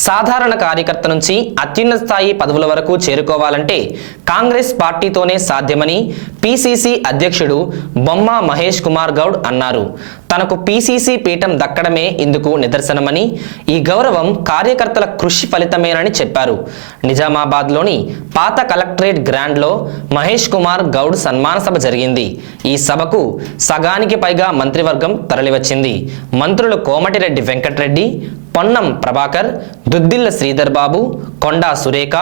సాధారణ కార్యకర్త నుంచి అత్యున్నత స్థాయి పదవుల వరకు చేరుకోవాలంటే కాంగ్రెస్ పార్టీతోనే సాధ్యమని పిసిసి అధ్యక్షుడు బొమ్మ మహేష్ కుమార్ గౌడ్ అన్నారు. తనకు పిసిసి పీఠం దక్కడమే ఇందుకు నిదర్శనమని, ఈ గౌరవం కార్యకర్తల కృషి ఫలితమేనని చెప్పారు. నిజామాబాద్లోని పాత కలెక్టరేట్ గ్రాండ్లో మహేష్ కుమార్ గౌడ్ సన్మాన సభ జరిగింది. ఈ సభకు సగానికి పైగా మంత్రివర్గం తరలివచ్చింది. మంత్రులు కోమటిరెడ్డి వెంకటరెడ్డి, పొన్నం ప్రభాకర్, దుద్దిల్ల శ్రీధర్ బాబు, కొండా సురేఖ,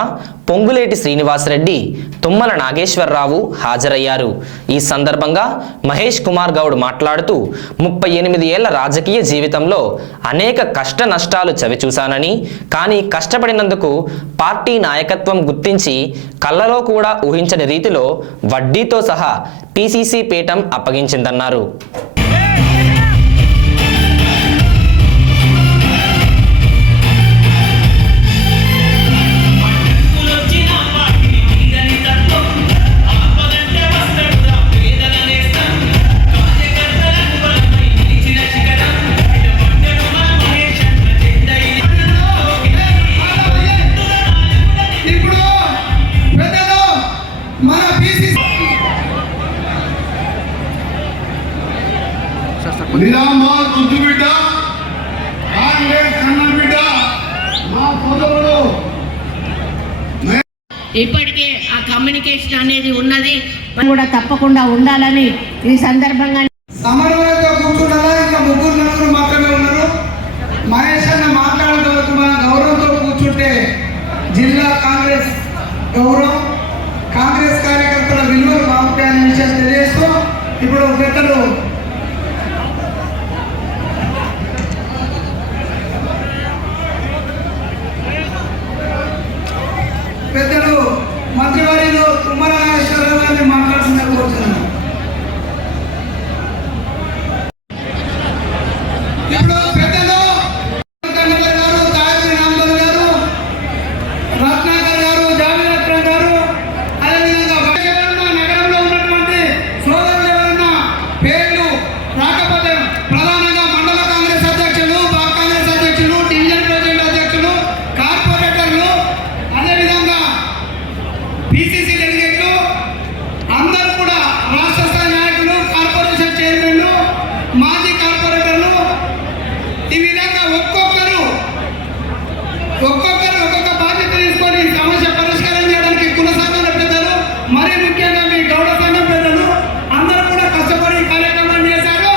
పొంగులేటి శ్రీనివాసరెడ్డి, తుమ్మల నాగేశ్వరరావు హాజరయ్యారు. ఈ సందర్భంగా మహేష్ కుమార్ గౌడ్ మాట్లాడుతూ 38 ఏళ్ల రాజకీయ జీవితంలో అనేక కష్ట నష్టాలు చవిచూశానని, కానీ కష్టపడినందుకు పార్టీ నాయకత్వం గుర్తించి కళ్ళలో కూడా ఊహించని రీతిలో వడ్డీతో సహా పిసిసి పీఠం అప్పగించిందన్నారు. నిజామాబాద్ ముద్దు బిడ్డ, కాంగ్రెస్ కన్న బిడ్డ, మా సోదరుడు. ఇప్పటికే ఆ కమ్యూనికేషన్ అనేది ఉన్నది, కూడా తప్పకుండా ఉండాలని ఈ సందర్భంగా సమన్వయంతో కూర్చున్నారా? ఇంకా 3-4 మాత్రమే ఉన్నారు. మహేష్ అన్న మాట్లాడే వరకు మన గౌరవంతో కూర్చుంటే జిల్లా కాంగ్రెస్ గౌరవం, కాంగ్రెస్ కార్యకర్తల విలువలు బాగుంటాయనే విషయం తెలియజేస్తూ ఇప్పుడు పెద్దలు మంత్రివర్యులు తుమ్మల నాగేశ్వరరావు గారిని మాట్లాడుతున్నా కోరుతున్నాను. ఇప్పుడు పెద్దలు గారు, తాయత్రి రాంబల్ గారు, రత్నాకర్ గారు, జావేద్ అక్రమ్ గారు, అదేవిధంగా నగరంలో ఉన్నటువంటి సోదరులు ఎవరైనా పేర్లు రాకపోతే ప్రధానంగా మండల కాంగ్రెస్ అధ్యక్షులు, బ్లాక్ కాంగ్రెస్ అధ్యక్షులు, డివిజన్ ప్రెసిడెంట్ అధ్యక్షులు, కార్పొరేటర్లు, అదేవిధంగా పిసిసి డెలిగేట్లు అందరూ కూడా రాష్ట్ర స్థాయి నాయకులు, కార్పొరేషన్ చైర్మన్లు, మాజీ కార్పొరేటర్లు, ఈ విధంగా ఒక్కొక్కరు ఒక్కొక్క బాధ్యత తీసుకొని సమస్య పరిష్కారం చేయడానికి కుల సంఘాల పెద్దలు, మరీ ముఖ్యంగా మీ గౌడ సంఘం పెద్దలు అందరూ కూడా కష్టపడి కార్యక్రమం చేశారు.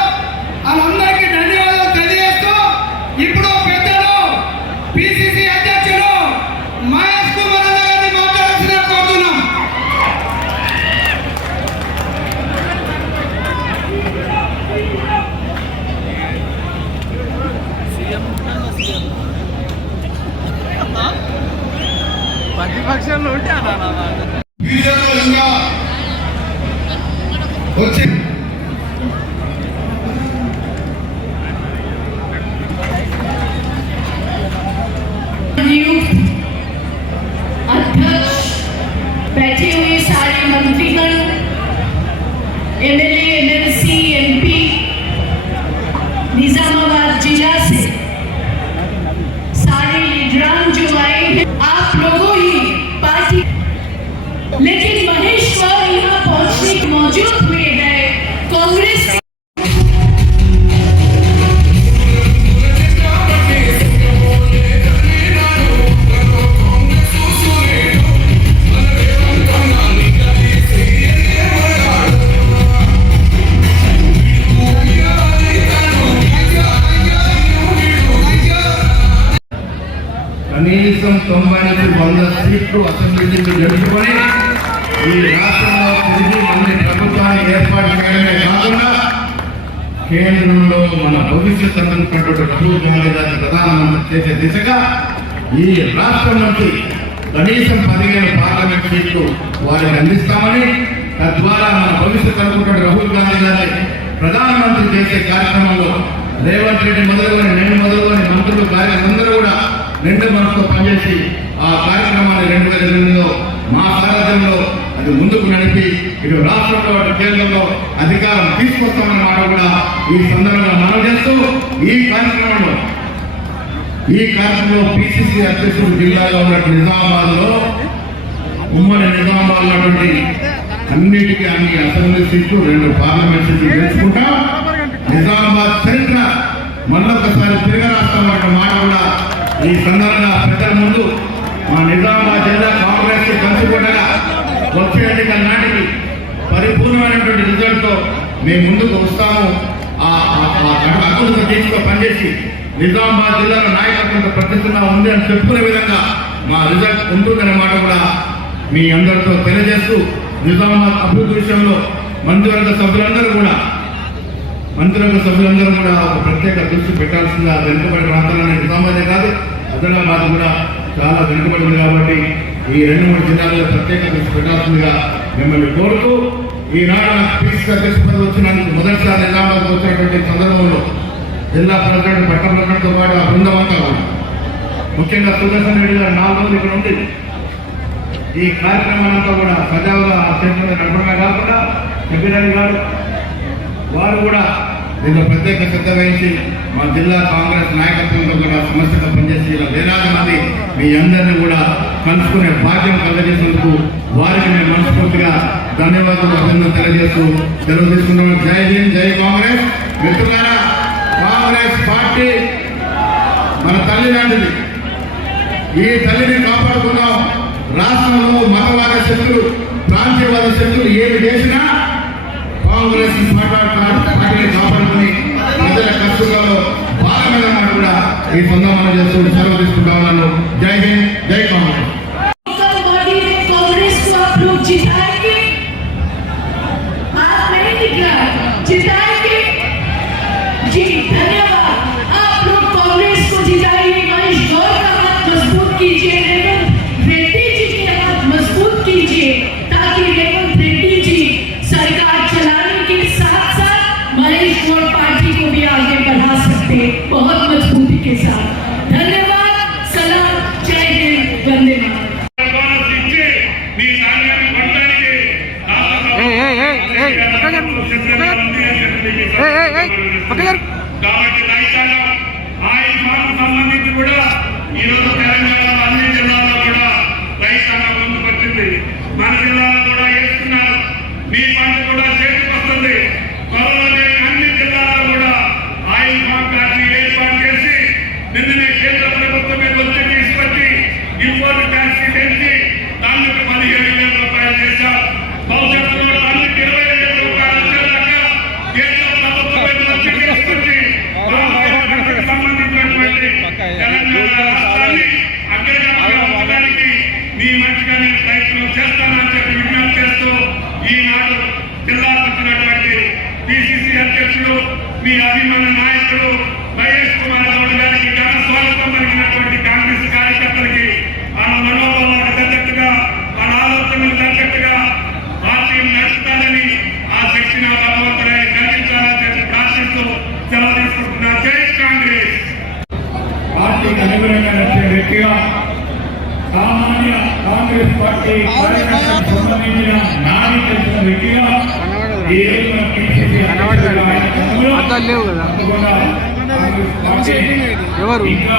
వాళ్ళందరికీ ధన్యవాదాలు తెలియజేస్తూ ఇప్పుడు పెద్దలు పిసిసి అధ్యక్షులు మహేష్ కుమార్ గారిని మాట్లాడాల్సిన కోరుతున్నాం. ప్రతిపక్షంలో ఉంటే ఇంకా వచ్చి अध्यक्ष, बैठे हुए सारे मंत्रीगण, एमएलए, एमएलसी, एमपी, निजामाबाद जिला से सारे लीडरान जो आए हैं, आप लोगों ही पार्टी, लेकिन महेश्वर यहाँ पहुंचने मौजूद हुए हैं कांग्रेस కనీసం 90-100 సీట్లు అసెంబ్లీకి గెలుచుకొని ఈ రాష్ట్రంలో తిరిగి మంది ప్రభుత్వాన్ని ఏర్పాటు చేయడమే కాకుండా కేంద్రంలో మన భవిష్యత్ అనుకున్నటువంటి రాహుల్ గాంధీ గారిని ప్రధానమంత్రి చేసే దిశగా ఈ రాష్ట్రం నుంచి కనీసం 15 పార్లమెంట్ సీట్లు వారికి అందిస్తామని, తద్వారా మన భవిష్యత్ అనుకున్న రాహుల్ గాంధీ గారిని ప్రధానమంత్రి చేసే కార్యక్రమంలో రేవంత్ రెడ్డి మొదలుకొని నేను మొదలుకొని మంత్రులు కార్యక్రమందరూ కూడా నిండు మనసుతో పనిచేసి ఆ కార్యక్రమాన్ని 2008లో మా సారథ్యంలో అది ముందుకు నడిపి ఇటు రాష్ట్రంలో అటు కేంద్రంలో అధికారం తీసుకొస్తామన్న మాట కూడా ఈ సందర్భంగా మనం చేస్తూ ఈ కార్యక్రమంలో ఈ కార్యక్రమంలో పిసిసి అధ్యక్షుడు జిల్లాలో ఉన్న నిజామాబాద్లో ఉమ్మడి నిజామాబాద్ ఉన్నటువంటి అన్నిటికీ అన్ని అసెంబ్లీ సీట్లు 2 పార్లమెంట్ సీట్లు గెలుచుకుంటా నిజామాబాద్ చరిత్ర మళ్ళొకసారి తిరగరాస్తామన్న మాట కూడా ఈ సందర్భంగా పెద్దల ముందు మా నిజామాబాద్ జిల్లా కాంగ్రెస్ కంచుకోటగా వచ్చే ఎన్నికల నాటికి పరిపూర్ణమైనటువంటి రిజల్ట్ తో మేము ముందుకు వస్తాము. అభివృద్ధి దీక్షతో పనిచేసి నిజామాబాద్ జిల్లాలో నాయకత్వంతో ప్రతిష్టంగా ఉంది అని చెప్పుకునే విధంగా మా రిజల్ట్ ఉంటుందనే మాట కూడా మీ అందరితో తెలియజేస్తూ నిజామాబాద్ అభివృద్ధి విషయంలో మంత్రివర్గ సభ్యులందరూ కూడా ఒక ప్రత్యేక దృష్టి పెట్టాల్సిందిగా వెనుకబడి ప్రాంతాలనే నిజామాబాదే కాదు ఆదిలాబాద్ కూడా చాలా వెనుకబడింది కాబట్టి ఈ 2-3 జిల్లాల్లో ప్రత్యేక దృష్టి పెట్టాల్సిందిగా మిమ్మల్ని కోరుతూ ఈనాడు పిసిసి అధ్యక్ష పదవి వచ్చినందుకు మొదటిసారి నిజామాబాద్ వచ్చినటువంటి సందర్భంలో జిల్లా ప్రెసిడెంట్ పట్టణతో పాటు ఆ బృందం అంతా కూడా ముఖ్యంగా సుదర్శన్ రెడ్డి గారు 4 రోజులు ఇక్కడ ఉంది ఈ కార్యక్రమాలంతా కూడా సజావుగా చేస్తున్న నడపడమే కాకుండా కబీరాని గారు వారు కూడా దీంట్లో ప్రత్యేక శ్రద్ధ వహించి మా జిల్లా కాంగ్రెస్ నాయకత్వంతో కూడా సమస్యగా పనిచేసి ఇలా వేలాది మంది మీ అందరినీ కూడా కలుసుకునే భాగ్యం కలగజేసినందుకు వారికి మేము మనస్ఫూర్తిగా ధన్యవాదాలు అభినందనలు తెలియజేస్తూ సెలవు తీసుకున్నాం. జై హింద్, జై కాంగ్రెస్. మిత్రులారా, కాంగ్రెస్ పార్టీ మన తల్లి లాంటిది. ఈ తల్లిని కాపాడుకున్నాం. రాష్ట్రంలో మతవాద శక్తులు, ప్రాంతీయవాద శక్తులు ఏమి చేసినా కాంగ్రెస్ పార్టీని కాపాడుకుని ప్రజల కష్టాలలో భాగమైన కూడా ఈ సందర్భంగా చేస్తూ సెలవు తీసుకుంటా ఉన్నాను. జై హింద్, జై కాంగ్రెస్. कांग्रेस को आप लोग जिताएंगे, आप नहीं निकला जिताएंगे जी। धन्यवाद। आप लोग कांग्रेस को जिताइए। महेश गौर का हाथ मजबूत कीजिए, रेवंत रेड्डी जी के हाथ मजबूत कीजिए ताकि रेवंत रेड्डी जी सरकार चलाने के साथ साथ महेश गौर पार्टी को भी आगे बढ़ा सकते हैं बहुत मजबूती के साथ। धन्यवाद। सलाम। जय हिंद। वंदे मातरम। కాబట్టి రైతాంగం ఆయుష్మాన్ సంబంధించి కూడా ఈరోజు తెలంగాణలో అన్ని జిల్లాల్లో కూడా రైతాంగం ముందుకు వచ్చింది. మన జిల్లాలో కూడా వేస్తున్నారు. మీ పంట కూడా చేతికి వస్తుంది. త్వరలోనే అన్ని జిల్లాల్లో కూడా ఆయుష్మాన్ కార్డు ఏర్పాటు చేసి నిన్ననే కేంద్ర ప్రభుత్వం మీద వచ్చి తీసుకొచ్చి ఇంపోర్ట్ ట్యాక్సీ పెంచి టన్నుకు 17,000 రూపాయలు చేశారు. భవిష్యత్తులో టన్నుకి 20,000 రూపాయలు వచ్చేదాకా కేంద్ర ప్రభుత్వం మీద వచ్చి తీసుకొచ్చి సంబంధించినటువంటి తెలంగాణ రాష్ట్రాన్ని అగ్రగామిగా ఉంచడానికి మీ మంచిగా నేను ప్రయత్నం చేస్తానని చెప్పి విజ్ఞప్తి చేస్తూ ఈనాడు జిల్లాకు వచ్చినటువంటి పిసిసి అధ్యక్షుడు మీ అభిమాన నాయకుడు మహేష్ కుమార్ గౌడ్ గారికి ఘన స్వాగతం పలికినటువంటి కాంగ్రెస్ కార్యకర్తలకి వాళ్ళ మనోభావాలకు తగ్గట్టుగా వాళ్ళ ఆలోచనలకు తగ్గట్టుగా పార్టీని నడుపుతానని ఆ శక్తిని భగవంతుడే కలిగించాలని చెప్పి ప్రార్థిస్తూ సెలవు తీసుకుంటున్నా. జై కాంగ్రెస్. పార్టీకి అనుగుణంగా నడిచే వ్యక్తిగా సామాన్య కాంగ్రెస్ పార్టీ కార్యకర్తలకు సంబంధించిన నాది తెలిసిన వ్యక్తిగా ఈ రోజున పిసిసి ఎవరు ఇంకా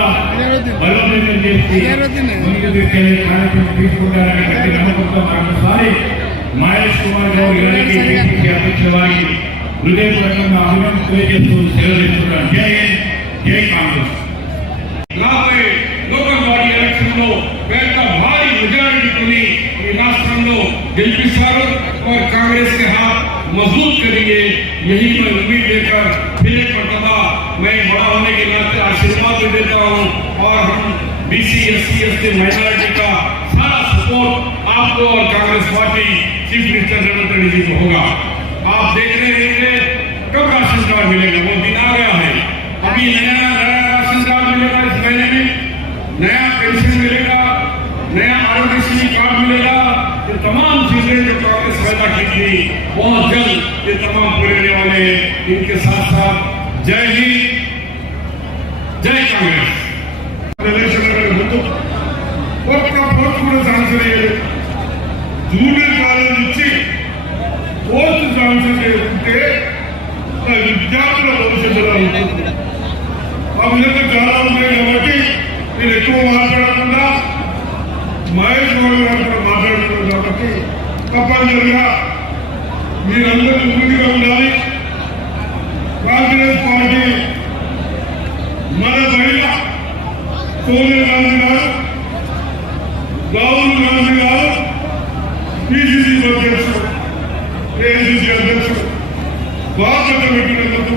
బలోపేతం చేసి ముందుకు తీసుకెళ్లే కార్యక్రమం తీసుకుంటారని గట్టి నమ్మకంతో మరొకసారి మహేష్ కుమార్ గౌడ్ గారికి పిసిసి అధ్యక్షుల వారికి హృదయపూర్వకంగా అభినందనలు తెలియజేస్తూ సెలవు తీసుకుంటారు. జై హింద్, జై కాంగ్రెస్. రాబోయే లోకల్ బాడీ ఎలక్షన్ లో పెద్ద భారీ మెజారిటీని ఈ రాష్ట్రంలో గెలిపిస్తారు और कांग्रेस के हाथ मजबूत करेंगे। यही मैं उम्मीद लेकर फिर एक मरतबा मैं बड़ा होने के नाते आशीर्वाद भी देता हूँ और हम बीसी एससी एसटी माइनॉरिटी का सारा सपोर्ट आपको और Congress party chief minister Revanth Reddy ji को होगा। आप देख रहे होंगे कब राशन कार्ड मिलेगा, वो दिन आ गया है। अभी नया राशन कार्ड मिलेगा, इस महीने में नया पेंशन मिलेगा, नया आरोग्यश्री कार्ड मिलेगा। ये तमाम चीजें जो कांग्रेस पैदा की थी बहुत जल्द ये तमाम पूरे होने वाले हैं। इनके साथ साथ जय हिंद, जय कांग्रेस. జూనియర్ కాలేజ్ నుంచి పోస్ట్ ట్రాన్స్ఫర్ చేసుకుంటే విద్యార్థుల భవిష్యత్తులో ఉంటుంది. ఆ విధంగా చాలా ఉన్నాయి కాబట్టి మీరు ఎక్కువ మాట్లాడకుండా మహేష్ గౌడ్ గారితో మాట్లాడుతున్నారు కాబట్టి తప్పనిసరిగా మీరందరూ ముందుగా ఉండాలి. కాంగ్రెస్ పార్టీ మన మహిళ సోనియా గాంధీ గారు, రాహుల్ గాంధీ గారు పిసిసి అధ్యక్షుడు, ఏఐసిసి అధ్యక్షుడు బాధ్యత పెట్టినందుకు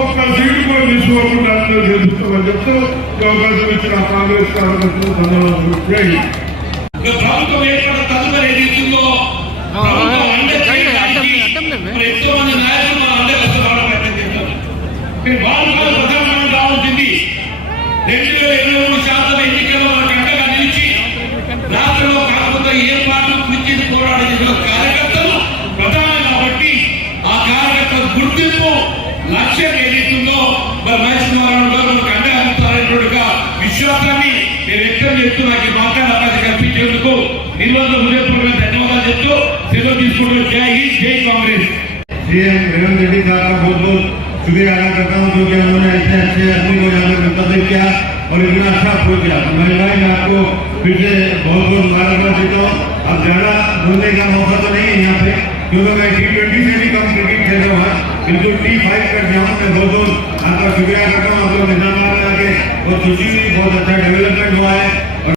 ఒక్క సీటు కూడా తీసుకోకుండా అందరూ గెలుస్తామని చెప్తూ ఈ అవకాశం ఇచ్చిన కాంగ్రెస్ కార్యకర్తలు ధన్యవాదాలు. ప్రభుత్వం ఏర్పడిన తదుపరి ఏదైతుందో ఎంతో మంది నాయకులు మన అందరూ కష్టపడడం చేస్తారు. వాళ్ళు కాదు ప్రధానమంత్రి రావాల్సింది 2023 ఎన్నికల్లో మనకు అండగా నిలిచి రాష్ట్రంలో కాకపోతే ఏ పార్టీ గురించి పోరాడిన కార్యకర్తలు ప్రధానం కాబట్టి ఆ కార్యకర్తల గుర్తింపు లక్ష్యం ఏదైతుందో మహేష్ కుమార్ గారు మనకు అండగా అందుతారనేట్టుగా విశ్వాసాన్ని నేను వ్యక్తం చేస్తూ నాకు మాట్లాడే అవకాశం కల్పించేందుకు నిర్వహణ హృదయపూర్వక ధన్యవాదాలు చెప్తూ సెలవు తీసుకుంటూ జై హింద్, జై కాంగ్రెస్. सीएम रेवंत रेड्डी साहब का बहुत बहुत शुक्रिया अदा करता हूँ जो कि उन्होंने ऐसे अच्छे आदमी को यहाँ पर मुंतखब किया और इतना अच्छा अप्रोच किया. मैं आपको फिर से बहुत बहुत मुबारकबाद देता हूँ. अब ज़्यादा बोलने का मौका तो नहीं है यहाँ पे, क्योंकि मैं T20 से भी कम क्रिकेट खेल रहा हूँ. बिल्कुल T5 कर दिया हूँ. मैं बहुत बहुत आपका शुक्रिया करता हूँ. आप लोग निजामाबाद में आके बहुत खुशी हुई, बहुत अच्छा डेवलपमेंट हुआ है.